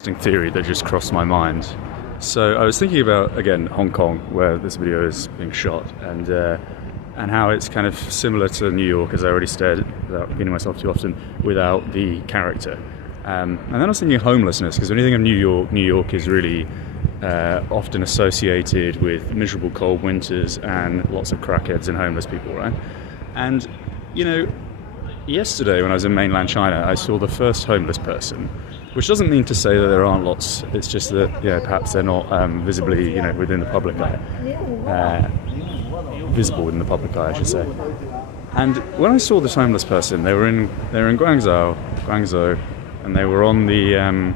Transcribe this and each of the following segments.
Theory that just crossed my mind. So I was thinking about, again, Hong Kong, where this video is being shot, and how it's kind of similar to New York, as I already said, without repeating myself too often, without the character. And then I was thinking of homelessness, because when you think of New York is really often associated with miserable cold winters and lots of crackheads and homeless people, right? And, you know, yesterday when I was in mainland China, I saw the first homeless person, which doesn't mean to say that there aren't lots. It's just that, perhaps they're not visibly, within the public eye. Visible in the public eye, I should say. And when I saw this homeless person, they were in Guangzhou, and they were on the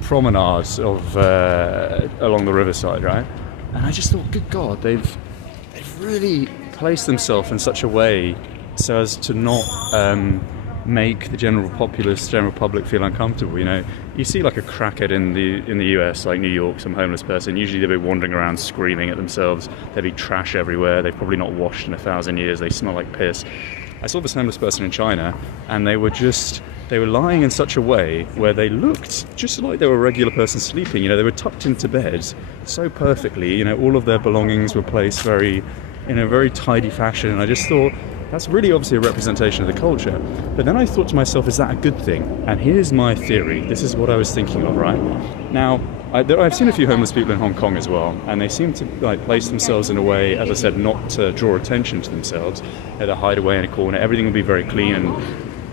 promenades of along the riverside, right? And I just thought, good God, they've really placed themselves in such a way so as to not make the general public feel uncomfortable. You see like a crackhead in the US, like New York, some homeless person, usually they'll be wandering around screaming at themselves. There'll be trash everywhere. They've probably not washed in 1,000 years. They smell like piss. I saw this homeless person in China, and they were lying in such a way where they looked just like they were a regular person sleeping. They were tucked into bed so perfectly. All of their belongings were placed in a very tidy fashion, and I just thought, that's really obviously a representation of the culture. But then I thought to myself, is that a good thing? And here's my theory. This is what I was thinking of, right? Now, I've seen a few homeless people in Hong Kong as well, and they seem to place themselves in a way, as I said, not to draw attention to themselves. They'll hide away in a corner. Everything will be very clean.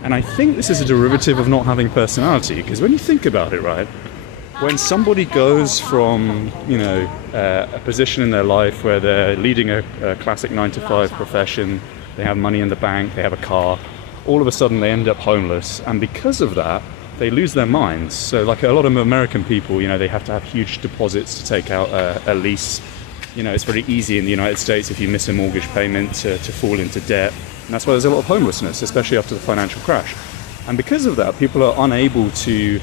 And I think this is a derivative of not having personality, because when you think about it, right, when somebody goes from, a position in their life where they're leading a classic 9-to-5 profession, they have money in the bank, they have a car, all of a sudden they end up homeless, and because of that they lose their minds. So like a lot of American people, they have to have huge deposits to take out a lease. It's very easy in the United States, if you miss a mortgage payment, to fall into debt, and that's why there's a lot of homelessness, especially after the financial crash. And because of that, people are unable to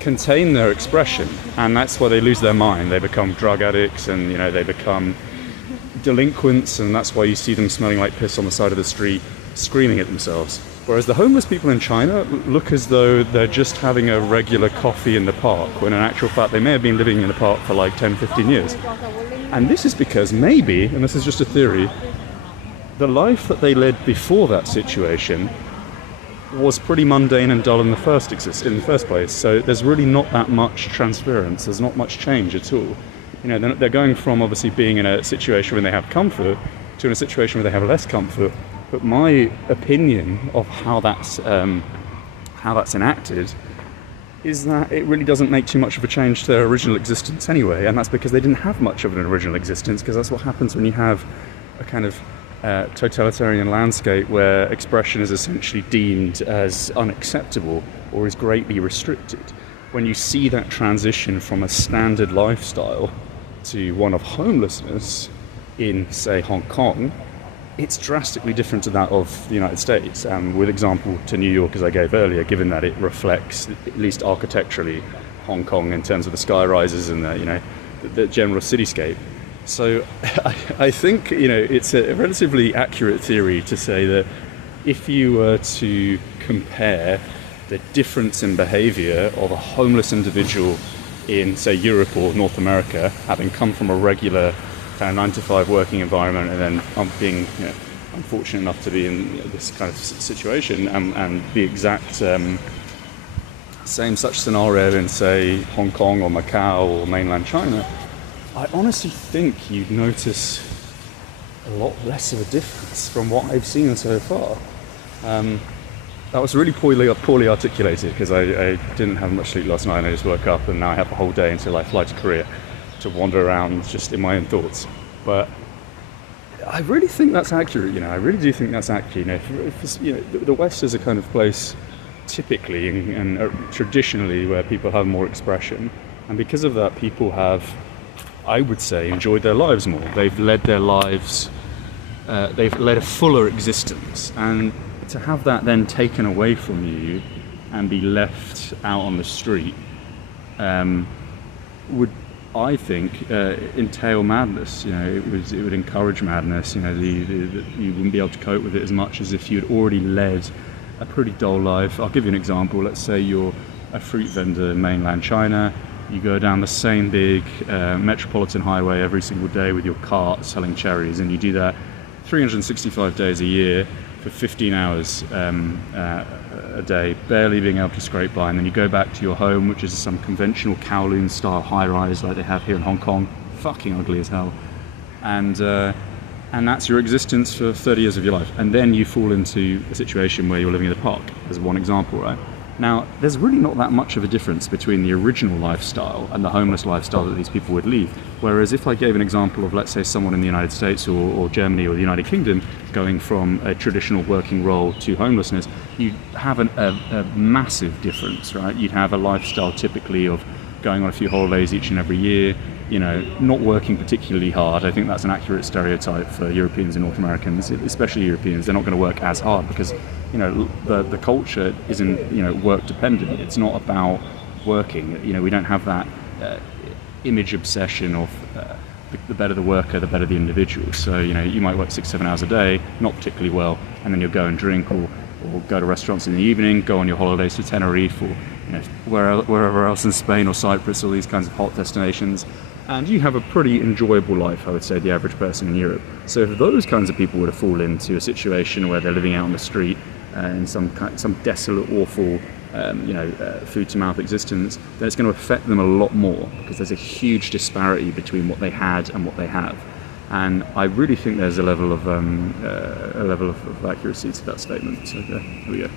contain their expression, and that's why they lose their mind. They become drug addicts, and they become delinquents, and that's why you see them smelling like piss on the side of the street, screaming at themselves. Whereas the homeless people in China look as though they're just having a regular coffee in the park, when in actual fact they may have been living in the park for like 10-15 years. And this is because maybe, and this is just a theory, the life that they led before that situation was pretty mundane and dull in the first place. So there's really not that much transference. There's not much change at all. They're going from obviously being in a situation where they have comfort to in a situation where they have less comfort. But my opinion of how that's enacted is that it really doesn't make too much of a change to their original existence anyway, and that's because they didn't have much of an original existence, because that's what happens when you have a kind of totalitarian landscape where expression is essentially deemed as unacceptable or is greatly restricted. When you see that transition from a standard lifestyle to one of homelessness in, say, Hong Kong, it's drastically different to that of the United States, with example to New York, as I gave earlier, given that it reflects, at least architecturally, Hong Kong in terms of the sky rises and the general cityscape. So I think it's a relatively accurate theory to say that if you were to compare the difference in behaviour of a homeless individual in, say, Europe or North America, having come from a regular kind of 9-to-5 working environment, and then being unfortunate enough to be in this kind of situation, and the exact same such scenario in, say, Hong Kong or Macau or mainland China, I honestly think you'd notice a lot less of a difference from what I've seen so far. That was really poorly articulated, because I didn't have much sleep last night, and I just woke up, and now I have a whole day until I fly to Korea to wander around just in my own thoughts. But I really think that's accurate. I really do think that's accurate. The West is a kind of place typically and traditionally where people have more expression, and because of that, people have, I would say, enjoyed their lives more. They've led their lives. They've led a fuller existence, and to have that then taken away from you and be left out on the street would, I think, entail madness. It would encourage madness. You wouldn't be able to cope with it as much as if you'd already led a pretty dull life. I'll give you an example. Let's say you're a fruit vendor in mainland China. You go down the same big metropolitan highway every single day with your cart selling cherries, and you do that 365 days a year for 15 hours a day, barely being able to scrape by, and then you go back to your home, which is some conventional Kowloon style high-rise like they have here in Hong Kong, fucking ugly as hell, and that's your existence for 30 years of your life. And then you fall into a situation where you're living in the park, as one example, right? Now, there's really not that much of a difference between the original lifestyle and the homeless lifestyle that these people would lead. Whereas if I gave an example of, let's say, someone in the United States or Germany or the United Kingdom going from a traditional working role to homelessness, you'd have a massive difference, right? You'd have a lifestyle typically of going on a few holidays each and every year, you know, not working particularly hard. I think that's an accurate stereotype for Europeans and North Americans, especially Europeans. They're not going to work as hard because, you know, the culture isn't, you know, work dependent. It's not about working. You know, we don't have that image obsession of the better the worker, the better the individual. So, you know, you might work 6-7 hours a day, not particularly well, and then you'll go and drink or go to restaurants in the evening, go on your holidays to Tenerife or, you know, wherever else in Spain or Cyprus, all these kinds of hot destinations. And you have a pretty enjoyable life, I would say, the average person in Europe. So if those kinds of people were to fall into a situation where they're living out on the street in some desolate, awful, food-to-mouth existence, then it's going to affect them a lot more because there's a huge disparity between what they had and what they have. And I really think there's a level of accuracy to that statement. So there we go.